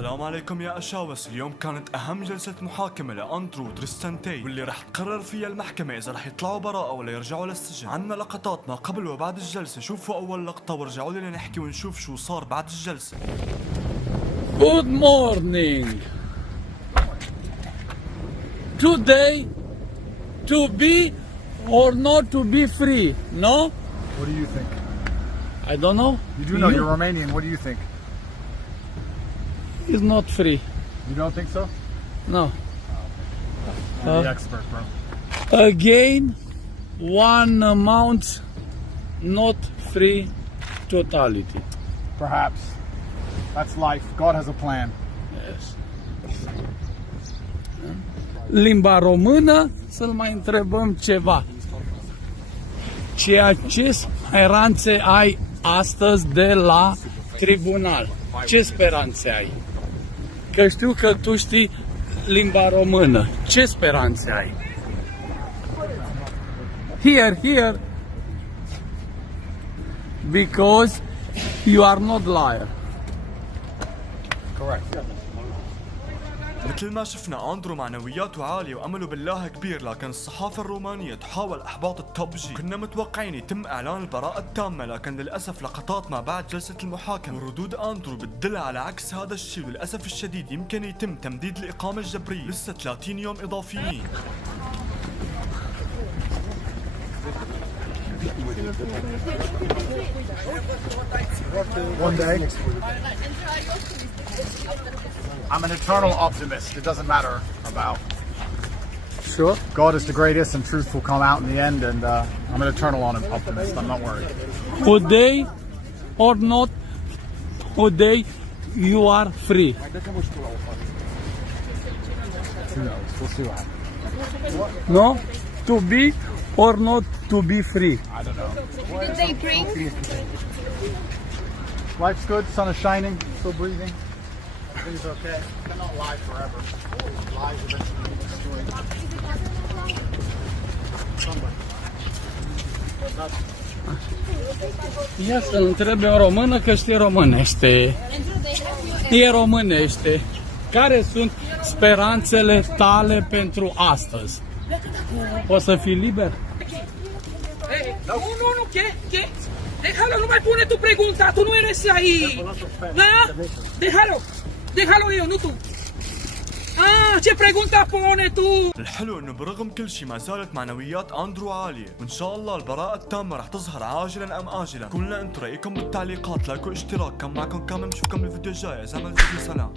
السلام عليكم يا أشاوس. اليوم كانت أهم جلسة محاكمة لأندرو وتريستان تاي، واللي رح تقرر فيها المحكمة إذا رح يطلعوا براءة ولا يرجعوا للسجن. عنا لقطات ما قبل وبعد الجلسة، شوفوا أول لقطة ورجعوا لنا نحكي ونشوف شو صار بعد الجلسة. Good morning. Today, to be or not to be free, no? What do you think? I don't know. You do know you're Romanian. What do you think? It's not free. You don't think so? No. You're the expert, bro. Again, one amount, not free totality. Perhaps. That's life. God has a plan. Yes. Limba română, să-l mai întrebăm ceva. Ce speranțe ai astăzi de la tribunal? Ce speranțe ai? Că știu că tu știi limba română. Ce speranțe ai? Here. Because you are not liar. Correct. مثل ما شفنا أندرو معنوياته عالية وأمله بالله كبير، لكن الصحافة الرومانية تحاول إحباط التوب جي. كنا متوقعين يتم إعلان البراءة التامة، لكن للأسف لقطات ما بعد جلسة المحاكمة وردود أندرو بتدل على عكس هذا الشيء. وللأسف الشديد يمكن يتم تمديد الإقامة الجبرية لسه 30 يوم إضافيين. One day. I'm an eternal optimist. It doesn't matter about. Sure. God is the greatest and truth will come out in the end, and I'm an eternal optimist. I'm not worried. Today or not, today you are free. Who knows? We'll see what happens. No? To be or not to be free. I don't know. Did they bring? Life's good. Sun is shining. Still breathing. Everything's okay. Cannot lie forever. Lies eventually get destroyed. Ia să-l întrebe o română că știe românește. Știe românește. Care sunt speranțele tale pentru astăzi? O să fii liber? Nu, ¿qué? Déjalo, no me pones tu pregunta, tú no eres ahí. ¿Ah? Déjalo yo, no tú. ¿Qué pregunta pone tú? الحلو انه برغم كل شيء ما زالت معنويات اندرو عالية، وان شاء الله البراءة التامة رح تظهر عاجلا ام اجلا. قولنا انتم رأيكم بالتعليقات، لايك واشتراك. كان معكم كامل، نشوفكم بالفيديو الجاي. اذا عمل فيديو سلام.